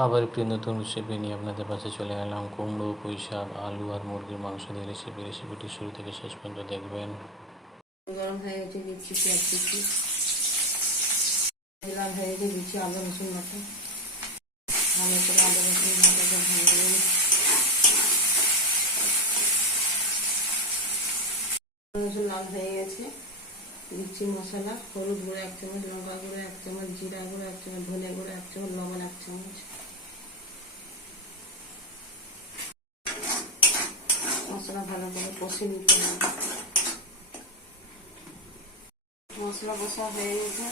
আবার একটি নতুন রেসিপি নিয়ে আপনাদের পাশে চলে এলাম। কুমড়ো পুঁই শাক আলু আর মুরগির মাংস দিয়ে রেসিপি রেসিপিটি শুরু থেকে শেষ পর্যন্ত দেখবেন। গরম হয়ে গেছে, দিচ্ছি পেঁয়াজ দিচ্ছি লাল হয়ে গেছে, দিচ্ছি আদা, রসুন বাটা। ভালো করে আদা, রসুন বাটাটা দেবেন আদা রসুন লাল হয়ে গেছে। দিচ্ছি মশলা, হলুদ গুঁড়ো এক চামচ, লঙ্কা গুঁড়ো এক চামচ, জিরা গুঁড়ো এক চামচ, ধনে গুঁড়ো এক চামচ, লবণ এক চামচ। মশলা ভালো করে কষে নিতে হবে। মশলা কষা হয়ে গেছে।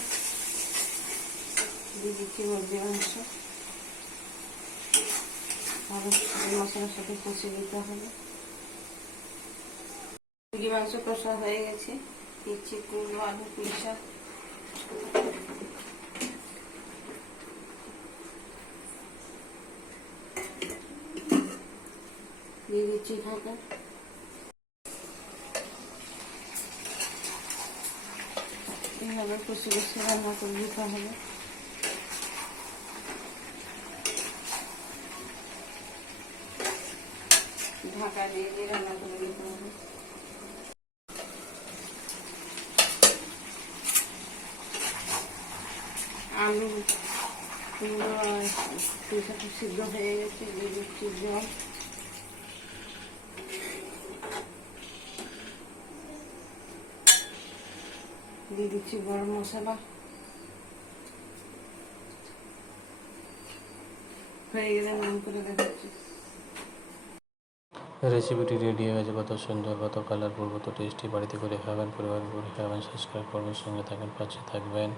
দিয়ে দিচ্ছি মুরগির মাংস ভালো মশলার সাথে কষে দিতে হবে। মুরগির মাংস কষা হয়ে গেছে। দিচ্ছি আলু পুঁইশাক দিয়ে দিচ্ছি ঢাকা এইভাবে কষে কষে রান্না করে দিতে হবে। ঢাকা দিয়ে দিয়ে রান্না করে দিতে হবে। আলু সিদ্ধ হয়ে গেছে জল। দিয়ে দিচ্ছি গরম মশলা। রেসিপিটি রেডি হয়ে গেছে, কত সুন্দর, কত কালারফুল কত টেস্টি বাড়িতে করে খাবেন পরিবার করে খাবেন সাবস্ক্রাইব করবেন, সঙ্গে থাকবেন, পাশে থাকবেন।